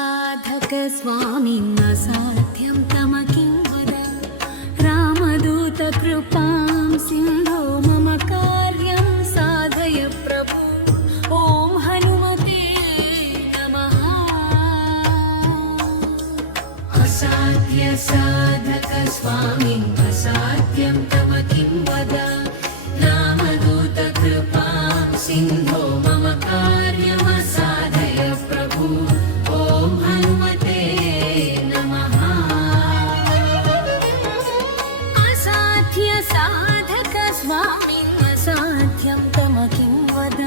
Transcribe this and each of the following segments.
साधक स्वामिन् असाध्यं तम किं वद रामदूत कृपां सिन्धो मम कार्यं साधय प्रभु ॐ हनुमते नमः। असाध्य साधक स्वामिन् असाध्यं तम किं वद रामदूत कृपां सिन्धो मम कार्यं साधय प्रभु ॐ हनुमते नमः। असाध्य साधक स्वामिन् असाध्यं तम किं वद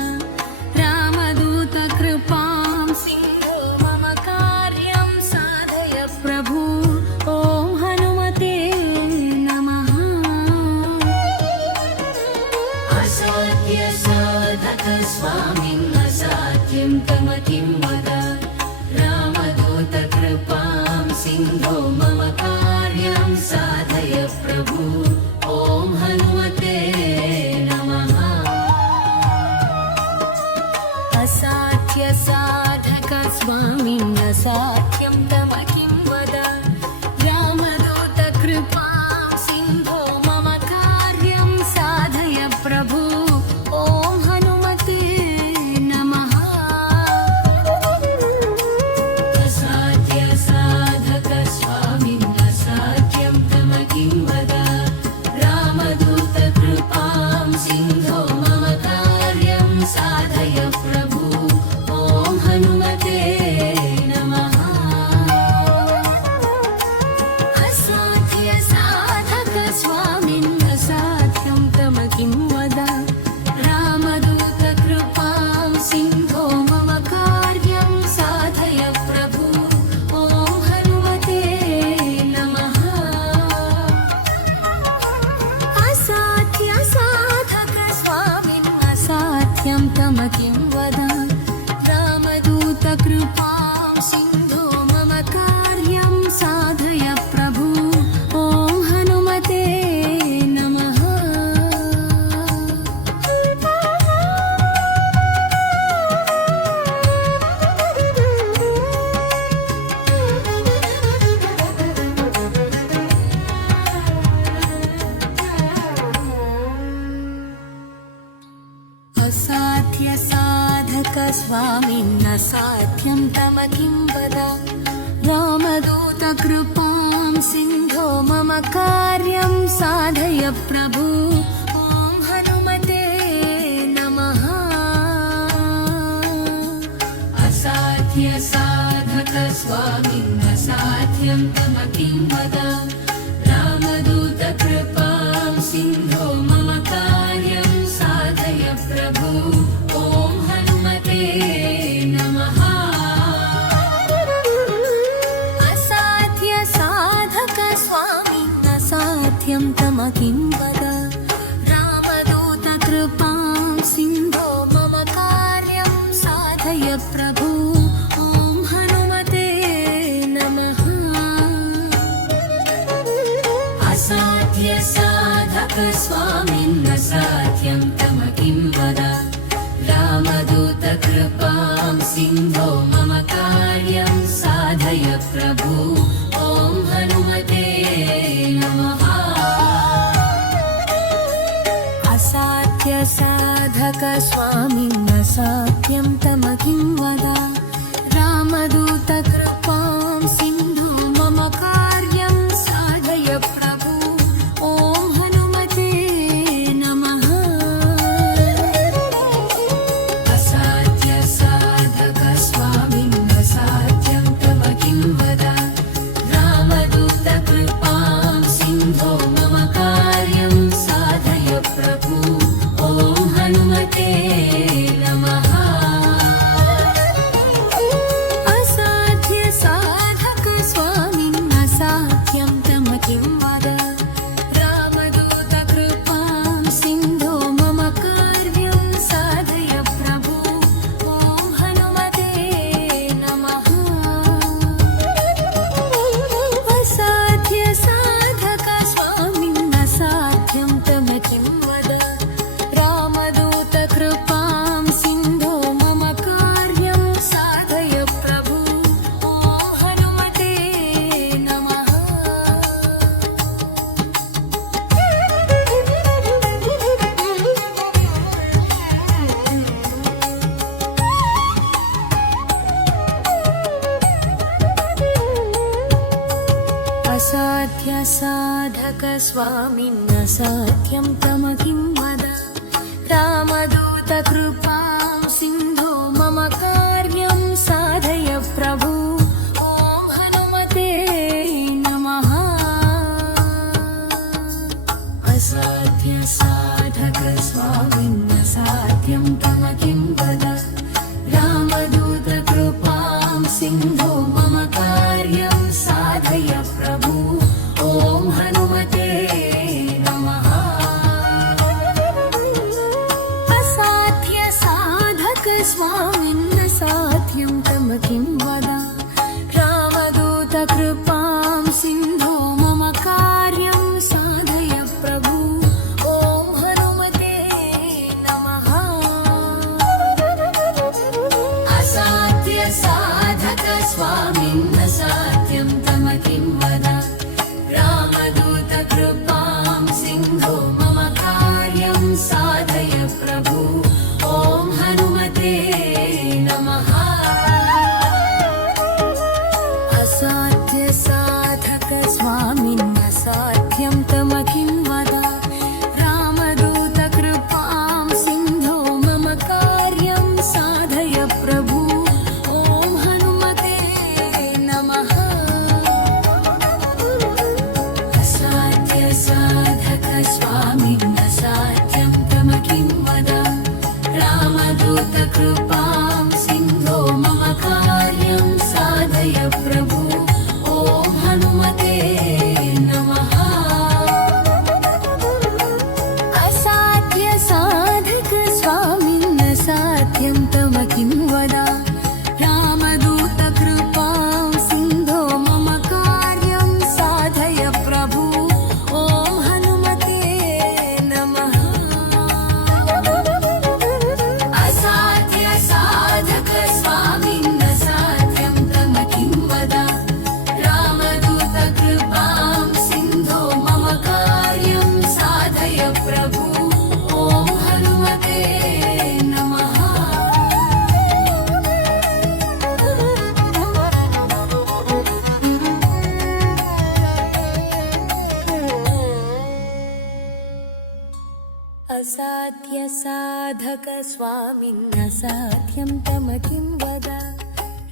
रामदूत कृपां सिन्धो मम कार्यं साधय प्रभु ॐ हनुमते नमः। असाध्य साधक स्वामिन् असाध्यं तम किं वद रामदूत कृपां सिन्धो मम कार्यं साधय प्रभु ॐ हनुमते नमः। असाध्य साधक स्वामिन् असाध्यं तम किं वद रामदूत कृपां सिन्धो मम कार्यं साधय प्रभु ॐ हनुमते नमः। असाध्य साधक स्वामिन् असाध्यं तम किं वद रामदूत कृपां सिन्धो मम कार्यं साधय प्रभु ॐ हनुमते नमः। असाध्य साधक स्वामिन् असाध्यं तम किं वद रामदूत कृपां सिन्धो मम कार्यं साधय प्रभु ॐ हनुमते नमः। असाध्य साधक स्वामिन् असाध्यं तम किं वद रामदूत कृपां सिन्धो मम कार्यं साधय प्रभु ॐ हनुमते नमः। असाध्य साधक स्वामिन् असाध्यं तम किं वद रामदूत कृपां सिन्धो मम कार्यं साधय प्रभु ॐ हनुमते नमः। असाध्य साधक स्वामिन् असाध्यं तम किं वद रामदूत कृपां सिन्धो मम कार्यं साधय प्रभु ॐ हनुमते नमः। असाध्य साधक स्वामिन् असाध्यं तम किं वद रामदूत कृपां सिन्धो मम कार्यं साधय प्रभु ॐ हनुमते नमः। असाध्य साधक स्वामिन् असाध्यं तम किं वद रामदूत कृपां सिन्धो मम कार्यं साधय प्रभु ॐ हनुमते नमः। असाध्य साधक स्वामिन् असाध्यं तम किं वद रामदूत कृपां सिन्धो मम कार्यं साधय प्रभु ॐ हनुमते नमः। असाध्य साधक स्वामिन् असाध्यं तम किं वद रामदूत कृपां सिन्धो मम कार्यं साधय प्रभु ॐ हनुमते नमः। असाध्य साध्यसाधक स्वामिन् असाध्यं तम किं वद रामदूतकृपां सिन्धो मम कार्यं साधय प्रभु ॐ हनुमते नमः असाध्यसाधक स्वामिन् असाध्यं तम किं वद रामदूतकृपां सिन्धो मम कार्यं साधय प्रभु ॐ हनुमते नमः असाध्यसाधक स्वामिन् असाध्यं तम किं वद रामदूतकृपां सिन्धो मम कार्यं साधय प्रभु ॐ हनुमते नमः असाध्यसाधक स्वामिन् असाध्यं तम किं वद रामदूतकृपां सिन्धो मम कार्यं साधय प्रभु ॐ हनुमते नमः असाध्यसाधक स्वामिन् असाध्यं तम किं वद रामदूतकृपां सिन्धो मम कार्यं साधय प्रभु ॐ हनुमते नमः असाध्यसाधक स्वामिन् असाध्यं तम किं वद रामदूतकृपां सिन्धो मम कार्यं साधय प्रभु ॐ हनुमते नमः असाध्यसाधक स्वामिन् असाध्यं तम किं वद रामदूतकृपां सिन्धो मम कार्यं साधय प्रभु ॐ हनुमते नमः असाध्यसाधक स्वामिन् असाध्यं तम किं वद रामदूतकृपां सिन्धो मम कार्यं साधय प्रभु ॐ हनुमते नमः असाध्यसाधक स्वामिन् असाध्यं तम किं वद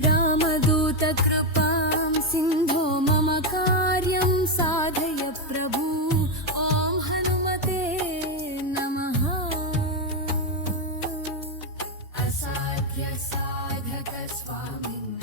रामदूतकृपां सिन्धो मम कार्यं साधय प्रभु ॐ हनुमते नमः असाध्यसाधक स्वामिन्